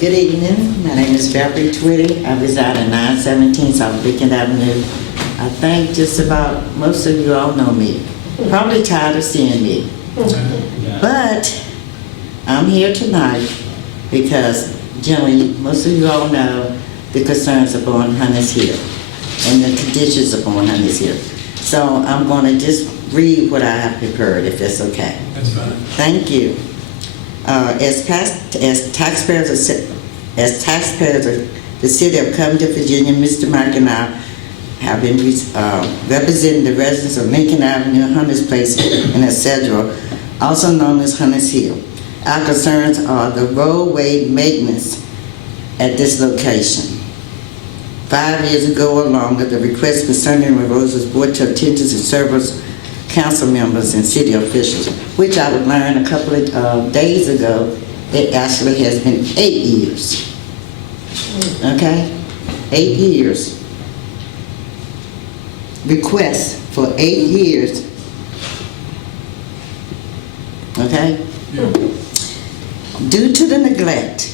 Good evening. My name is Beverly Twitty. I reside at 917 South Lincoln Avenue. I think just about most of you all know me. Probably tired of seeing me. But I'm here tonight because generally most of you all know the concerns upon Hunters Hill and the conditions upon Hunters Hill. So I'm going to just read what I have prepared, if that's okay. That's fine. Thank you. As taxpayers of the city of Covington, Virginia, Mr. Mike and I have been representing the residents of Lincoln Avenue, Hunters Place, and etc., also known as Hunters Hill. Our concerns are the roadway maintenance at this location. 5 years ago or longer, the request concerning the roads was brought to attention to several council members and city officials, which I would learn a couple of days ago. It actually has been 8 years. Okay? 8 years. Requests for 8 years. Okay? Yeah. Due to the neglect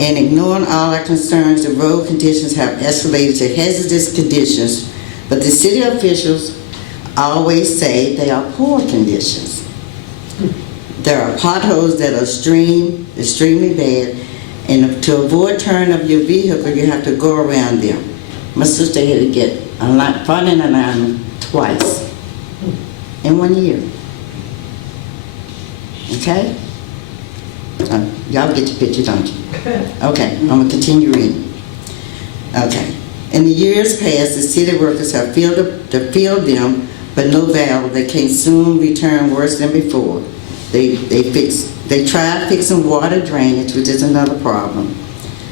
and ignoring all our concerns, the road conditions have escalated to hazardous conditions, but the city officials always say they are poor conditions. There are potholes that are extremely bad, and to avoid turn of your vehicle, you have to go around them. My sister had to get front and alignment twice in 1 year. Okay? Y'all get the picture, don't you? Okay, I'm going to continue reading. Okay. In the years past, the city workers have filled them, but no valve. They can soon return worse than before. They tried fixing water drainage, which is another problem.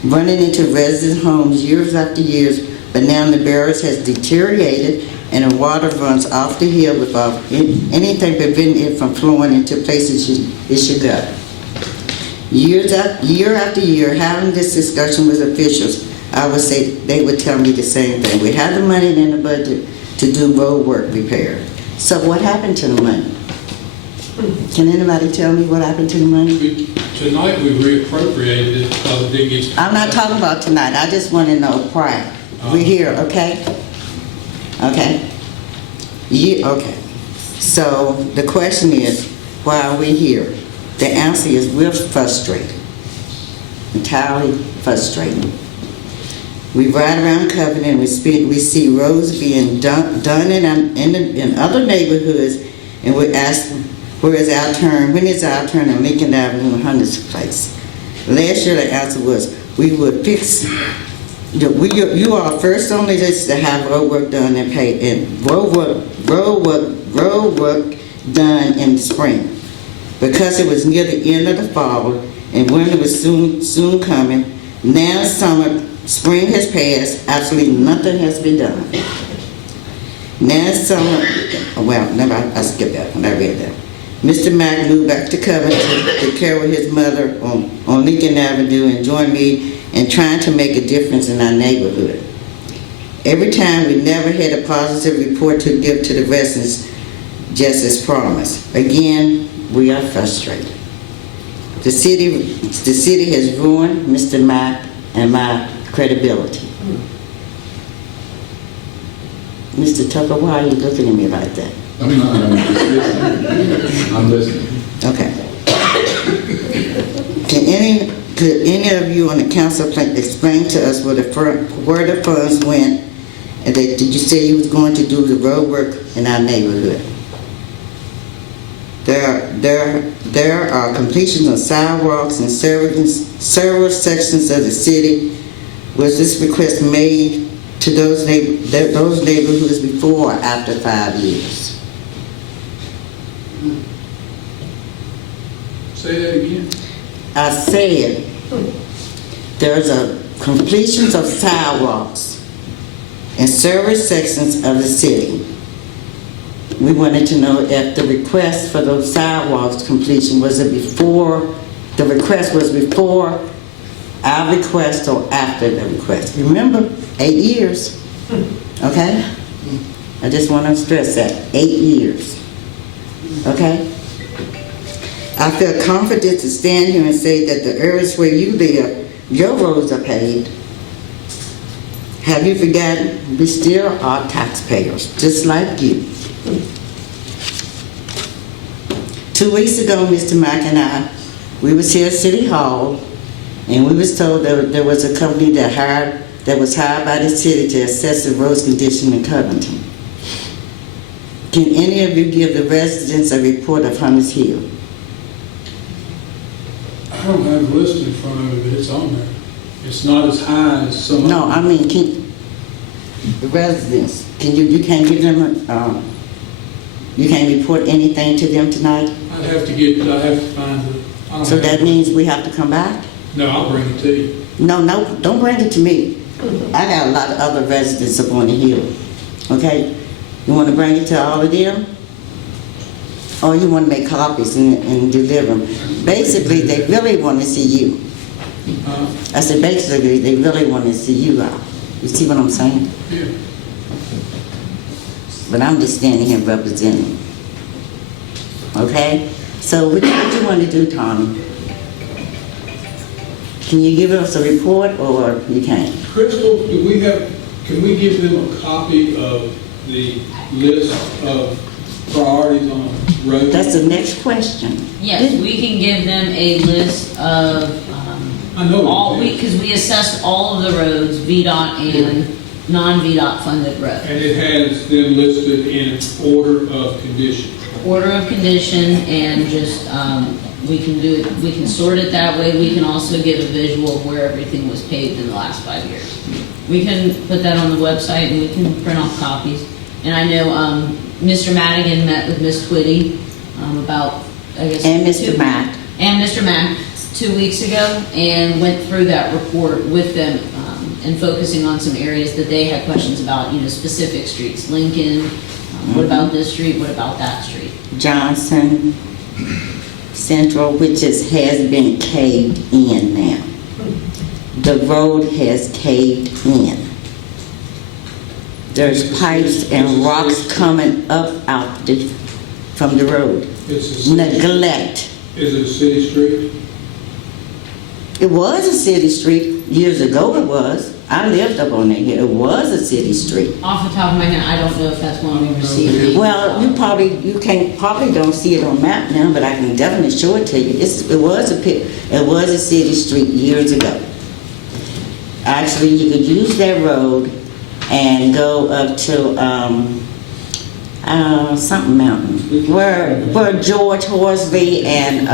Running into resident homes years after years, but now the barriers has deteriorated and the water runs off the hill without anything preventing it from flowing into places it should go. Year after year, having this discussion with officials, I would say they would tell me the same thing. We have the money in the budget to do road work repair. So what happened to the money? Can anybody tell me what happened to the money? Tonight we reappropriated it because it didn't get... I'm not talking about tonight. I just want to know prior. We're here, okay? Okay. Okay. So the question is, why are we here? The answer is we're frustrated. Entirely frustrated. We ride around Covington and we see roads being done in other neighborhoods, and we ask, when is our turn on Lincoln Avenue and Hunters Place? Last year the answer was, we would fix, you are first on the list to have road work done and paid, and road work done in the spring. Because it was near the end of the fall and winter was soon coming, now spring has passed, absolutely nothing has been done. Now summer, well, never, I skipped that when I read that. Mr. Mack moved back to Covington to care with his mother on Lincoln Avenue and joined me in trying to make a difference in our neighborhood. Every time we never had a positive report to give to the residents, just as promised. Again, we are frustrated. The city has ruined Mr. Mack and my credibility. Mr. Tucker, why are you looking at me like that? I'm listening. Okay. Could any of you on the council explain to us where the funds went, and did you say you was going to do the road work in our neighborhood? There are completions of sidewalks in several sections of the city. Was this request made to those neighborhoods before or after 5 years? Say that again. I said there's a completions of sidewalks in several sections of the city. We wanted to know if the request for those sidewalks completion, was it before, the request was before our request or after the request. Remember, 8 years, okay? I just want to stress that, 8 years, okay? I feel confident to stand here and say that the areas where you live, your roads are paved. Have you forgotten? We still are taxpayers, just like you. 2 weeks ago, Mr. Mack and I, we was here at City Hall, and we was told that there was a company that was hired by the city to assess the roads condition in Covington. Can any of you give the residents a report of Hunters Hill? I don't have a list in front of me, but it's on there. It's not as high as some. No, I mean, the residents, you can't give them, you can't report anything to them tonight? I'd have to find it. So that means we have to come back? No, I'll bring it to you. No, don't bring it to me. I got a lot of other residents up on the hill, okay? You want to bring it to all of them? Or you want to make copies and deliver them? Basically, they really want to see you. I said, basically, they really want to see you out. You see what I'm saying? Yeah. But I'm just standing here representing. Okay? So what do you want to do, Tommy? Can you give us a report or you can't? Crystal, can we give them a copy of the list of priorities on roads? That's the next question. Yes, we can give them a list of, I know because we assessed all of the roads, VDOT and non-VDOT funded roads. And it has them listed in order of condition. Order of condition, and just, we can sort it that way. We can also give a visual of where everything was paved in the last 5 years. We can put that on the website and we can print off copies. And I know, Mr. Madigan met with Ms. Twitty, about, I guess. And Mr. Mack. And Mr. Mack 2 weeks ago, and went through that report with them, and focusing on some areas that they had questions about, specific streets. Lincoln, what about this street, what about that street? Johnson Central, which has been caved in now. The road has caved in. There's pipes and rocks coming up from the road. Neglect. Is it a city street? It was a city street years ago. It was. I lived up on that hill. It was a city street. Off the top of my head, I don't know if that's one we received. Well, you probably don't see it on map now, but I can definitely show it to you. It was a city street years ago. Actually, you could use that road and go up to something mountain where George Horsley and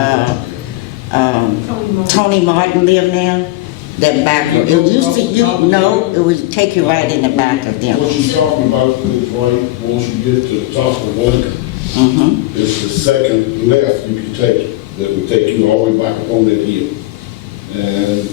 Tony Martin live now. That back road. It used to, it would take you right in the back of them. What you're talking about is right once you get to the top of Lincoln. It's the second left you can take that will take you all the way back up on that hill. And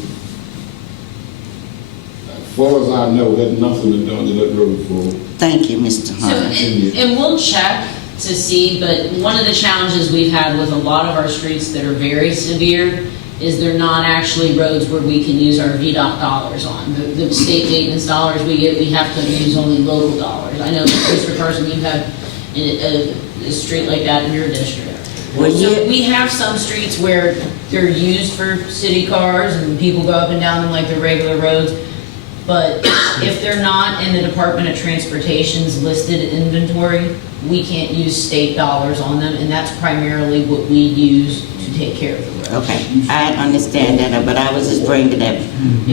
as far as I know, there's nothing been done to that road for. Thank you, Mr. So, Hunt. and we'll check to see, but one of the challenges we've had with a lot of our streets that are very severe is they're not actually roads where we can use our VDOT dollars on. The state maintenance dollars we get, we have to use only local dollars. I know, Mr. Carson, you have a street like that in your district. So we have some streets where they're used for city cars and people go up and down them like they're regular roads. But if they're not in the Department of Transportation's listed inventory, we can't use state dollars on them, and that's primarily what we use to take care of the roads. Okay, I understand that, but I was just bringing that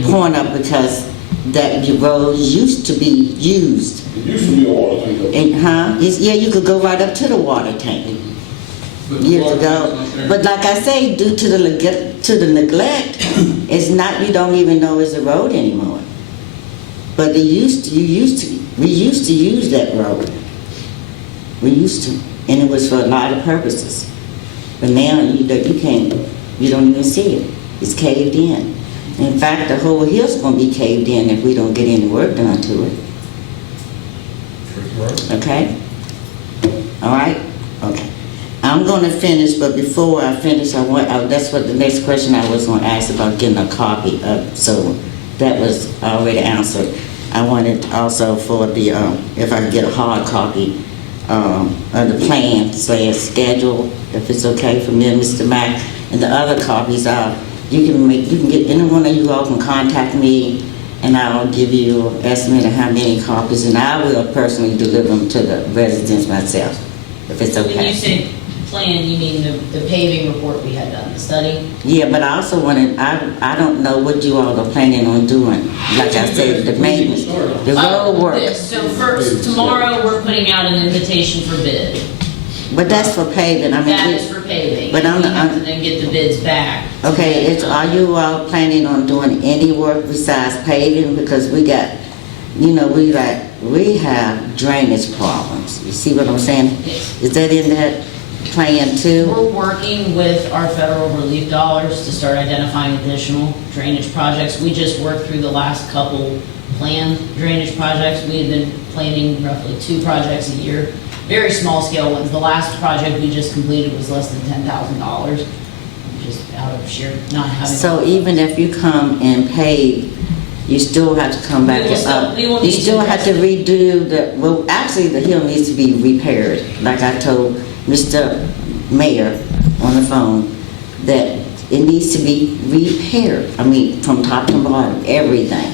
point up because that roads used to be used. It used to be a water tank. Yeah, you could go right up to the water tank years ago. But like I say, due to the neglect, it's not. You don't even know it's a road anymore. But we used to use that road. We used to, and it was for a lot of purposes. But now you don't even see it. It's caved in. In fact, the whole hill's going to be caved in if we don't get any work done to it. Okay? All right? Okay. I'm going to finish, but before I finish, that's what the next question I was going to ask about getting a copy of. So that was already answered. I wanted also for the, if I could get a hard copy of the plan slash schedule, if it's okay for me and Mr. Mack, and the other copies are, you can get, any one of you all can contact me, and I'll give you an estimate of how many copies, and I will personally deliver them to the residents myself, if it's When you okay. say plan, you mean the paving report we had done, the study? Yeah, but I also wanted, I don't know what you all are planning on doing. Like I said, the maintenance, the road work. So first, tomorrow, we're putting out an invitation for bid. But that's for paving, I mean. That is for paving. But We have to then get the bids back. Okay, are you all planning on doing any work besides paving? Because we got, we have drainage problems. You see what I'm saying? Yes. Is that in that plan too? We're working with our federal relief dollars to start identifying additional drainage projects. We just worked through the last couple planned drainage projects. We had been planning roughly 2 projects a year, very small scale ones. The last project we just completed was less than $10,000, just out of sheer not having. So even if you come and pave, you still have to come back We will still- up. we will You need to still have to address redo actually the hill needs to be repaired. Like I told Mr. Mayor on the phone, that it needs to be repaired. I mean, from top to bottom, everything.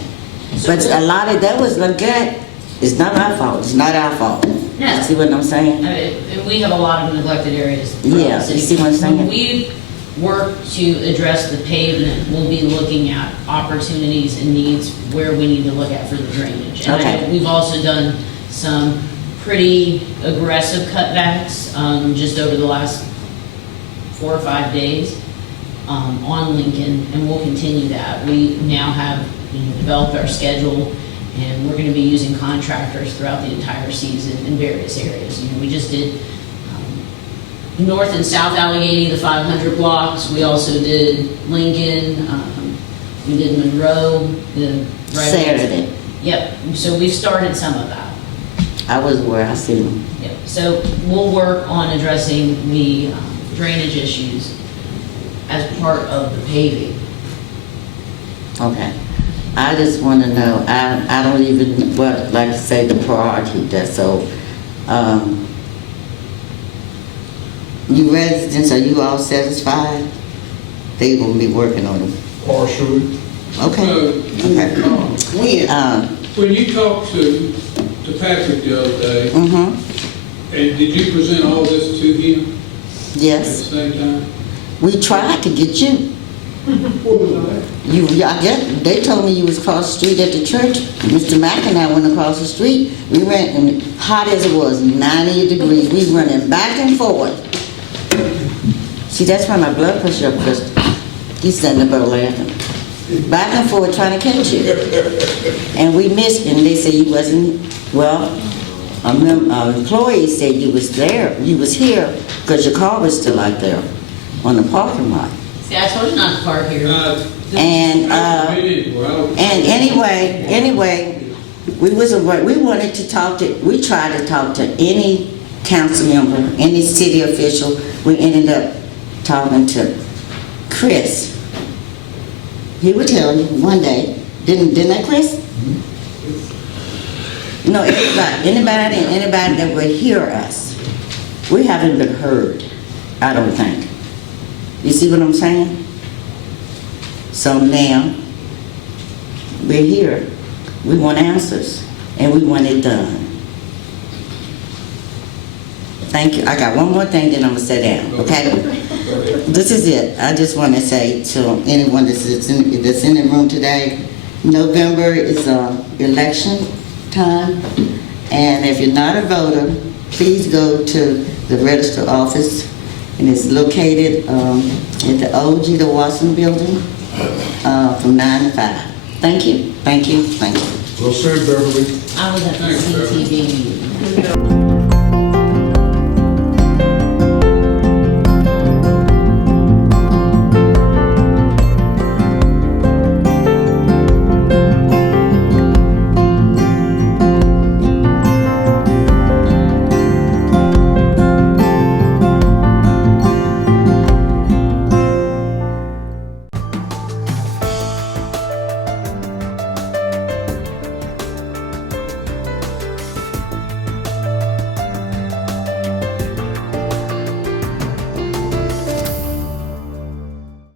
But a lot of that was like that. It's not our fault. It's not our fault. No. See what I'm saying? And we have a lot of neglected areas. Yeah, you see what I'm saying? When we work to address the pavement, we'll be looking at opportunities and needs where we need to look at for the drainage. And Okay. we've also done some pretty aggressive cutbacks, just over the last 4 or 5 days, on Lincoln, and we'll continue that. We now have, developed our schedule, and we're gonna be using contractors throughout the entire season in various areas. We just did, North and South Allegheny, the 500 blocks. We also did Lincoln, we did Monroe, Saturday. Yep, so we've started some of that. I was where I seen them. Yep. So we'll work on addressing the drainage issues as part of the paving. Okay. I just want to know, I don't even, like to say the priority, that's so, you residents, are you all satisfied? They gonna be working on them. Partially. Okay. Okay. When you talked to Patrick the other day, Mm-hmm, and did you present all this to him at the yes. same time? We tried to get you. I guess, they told me you was across the street at the church. Mr. Mack and I went across the street. We ran, and hot as it was, 90 degrees, we running back and forth. See, that's why my blood pressure up, because he's sitting about laughing. Back and forth trying to catch you. And we missed, and they said you wasn't, well, an employee said you was there, you was here, because your car was still out there on the parking lot. See, I told you not to park here. And anyway, we wanted to talk to, we tried to talk to any council member, any city official. We ended up talking to Chris. He would tell you one day, didn't I, Chris? No, anybody that would hear us. We haven't been heard, I don't think. You see what I'm saying? So now, we're here. We want answers, and we want it done. Thank you. I got one more thing, then I'm gonna sit down, okay? This is it. I just want to say to anyone that's in the room today, November is election time, and if you're not a voter, please go to the register office, and it's located at the old G. Watson building from 9 to 5. Thank you, thank you, thank you. Well said, Beverly. I was at the Thanks, Beverly. CTV meeting.